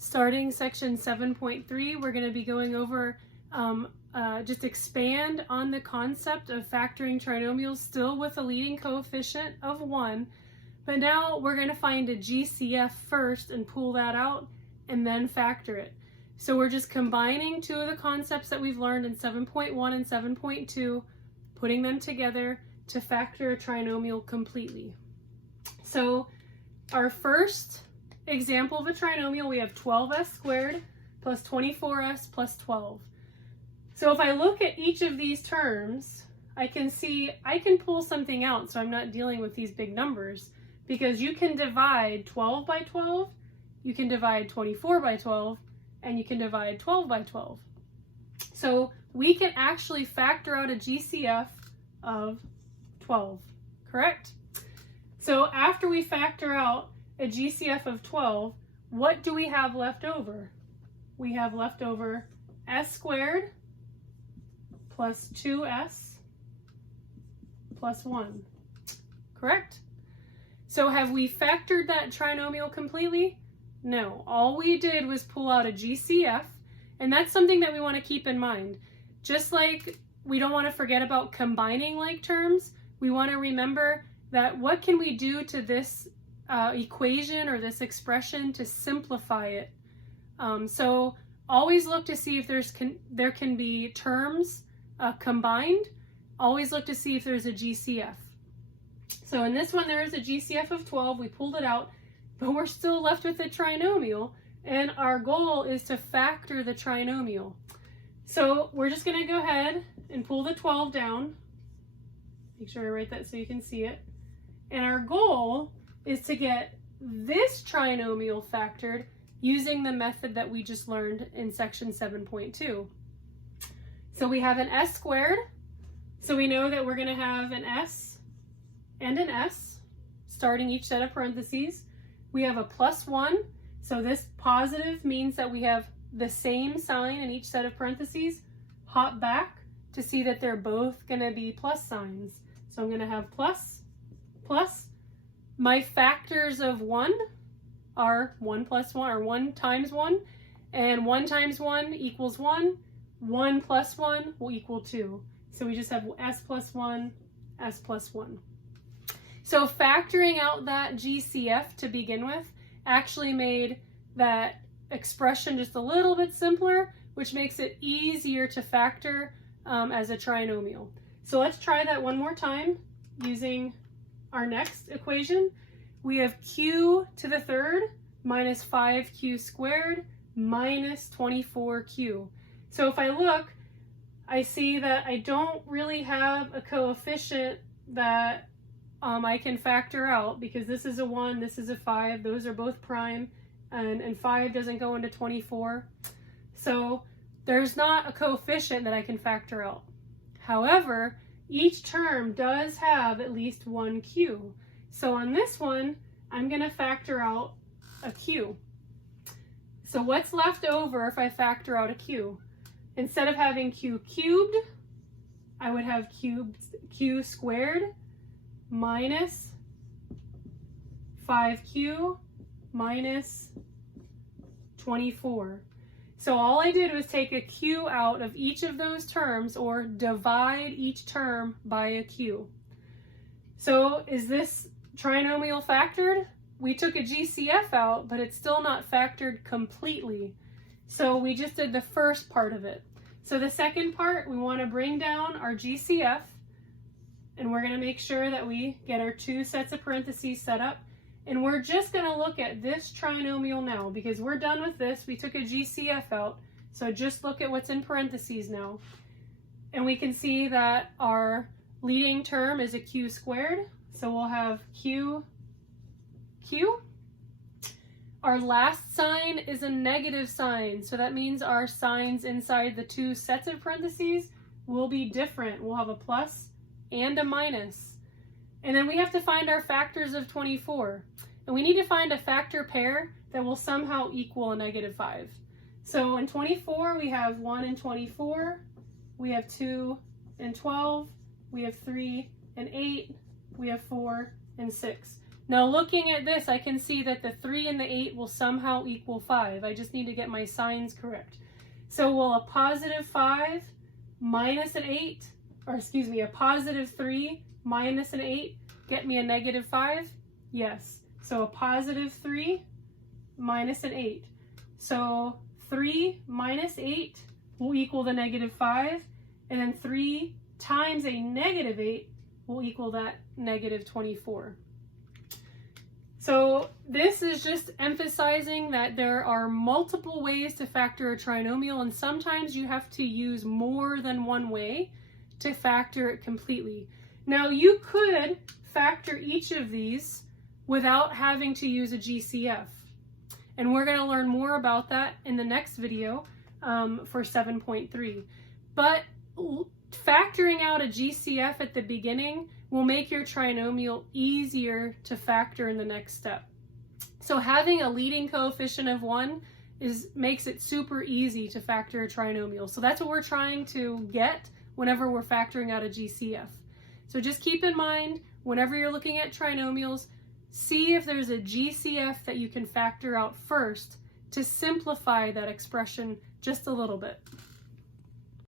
Starting section 7.3, we're going to be going over just expand on the concept of factoring trinomials, still with a leading coefficient of 1. But now we're going to find a GCF first and pull that out and then factor it. So we're just combining two of the concepts that we've learned in 7.1 and 7.2, putting them together to factor a trinomial completely. So our first example of a trinomial, we have 12s squared plus 24s plus 12. So if I look at each of these terms, I can see I can pull something out, so I'm not dealing with these big numbers, because you can divide 12 by 12, you can divide 24 by 12, and you can divide 12 by 12. So we can actually factor out a GCF of 12, correct? So after we factor out a GCF of 12, what do we have left over? We have left over s squared plus 2s plus 1, correct? So have we factored that trinomial completely? No, all we did was pull out a GCF, and that's something that we want to keep in mind. Just like we don't want to forget about combining like terms, we want to remember that what can we do to this equation or this expression to simplify it. So always look to see if there can be terms combined. Always look to see if there's a GCF. So in this one there is a GCF of 12, we pulled it out, but we're still left with a trinomial, and our goal is to factor the trinomial. So we're just going to go ahead and pull the 12 down. Make sure I write that so you can see it. And our goal is to get this trinomial factored using the method that we just learned in section 7.2. So we have an s squared, so we know that we're going to have an s and an s starting each set of parentheses. We have a plus 1, so this positive means that we have the same sign in each set of parentheses. Hop back to see that they're both going to be plus signs. So I'm going to have plus, plus. My factors of 1 are 1 plus 1, or 1 times 1, and 1 times 1 equals 1. 1 plus 1 will equal 2. So we just have s plus 1, s plus 1. So factoring out that GCF to begin with actually made that expression just a little bit simpler, which makes it easier to factor as a trinomial. So let's try that one more time using our next equation. We have q to the third minus 5q squared minus 24q. So if I look, I see that I don't really have a coefficient that I can factor out, because this is a 1, this is a 5, those are both prime, and 5 doesn't go into 24. So there's not a coefficient that I can factor out. However, each term does have at least one q. So on this one, I'm going to factor out a q. So what's left over if I factor out a q? Instead of having q cubed, I would have q squared minus 5q minus 24. So all I did was take a q out of each of those terms, or divide each term by a q. So is this trinomial factored? We took a GCF out, but it's still not factored completely. So we just did the first part of it. So the second part, we want to bring down our GCF, and we're going to make sure that we get our two sets of parentheses set up. And we're just going to look at this trinomial now, because we're done with this. We took a GCF out, so just look at what's in parentheses now. And we can see that our leading term is a q squared, so we'll have q. Our last sign is a negative sign, so that means our signs inside the two sets of parentheses will be different. We'll have a plus and a minus. And then we have to find our factors of 24. And we need to find a factor pair that will somehow equal a negative 5. So in 24, we have 1 and 24. We have 2 and 12. We have 3 and 8. We have 4 and 6. Now looking at this, I can see that the 3 and the 8 will somehow equal 5. I just need to get my signs correct. So will a positive 5 minus an 8, or excuse me, a positive 3 minus an 8 get me a negative 5? Yes. So a positive 3 minus an 8. So 3 minus 8 will equal the negative 5, and then 3 times a negative 8 will equal that negative 24. So this is just emphasizing that there are multiple ways to factor a trinomial, and sometimes you have to use more than one way to factor it completely. Now you could factor each of these without having to use a GCF, and we're going to learn more about that in the next video for 7.3. But factoring out a GCF at the beginning will make your trinomial easier to factor in the next step. So having a leading coefficient of 1 makes it super easy to factor a trinomial. So that's what we're trying to get whenever we're factoring out a GCF. So just keep in mind, whenever you're looking at trinomials, see if there's a GCF that you can factor out first to simplify that expression just a little bit.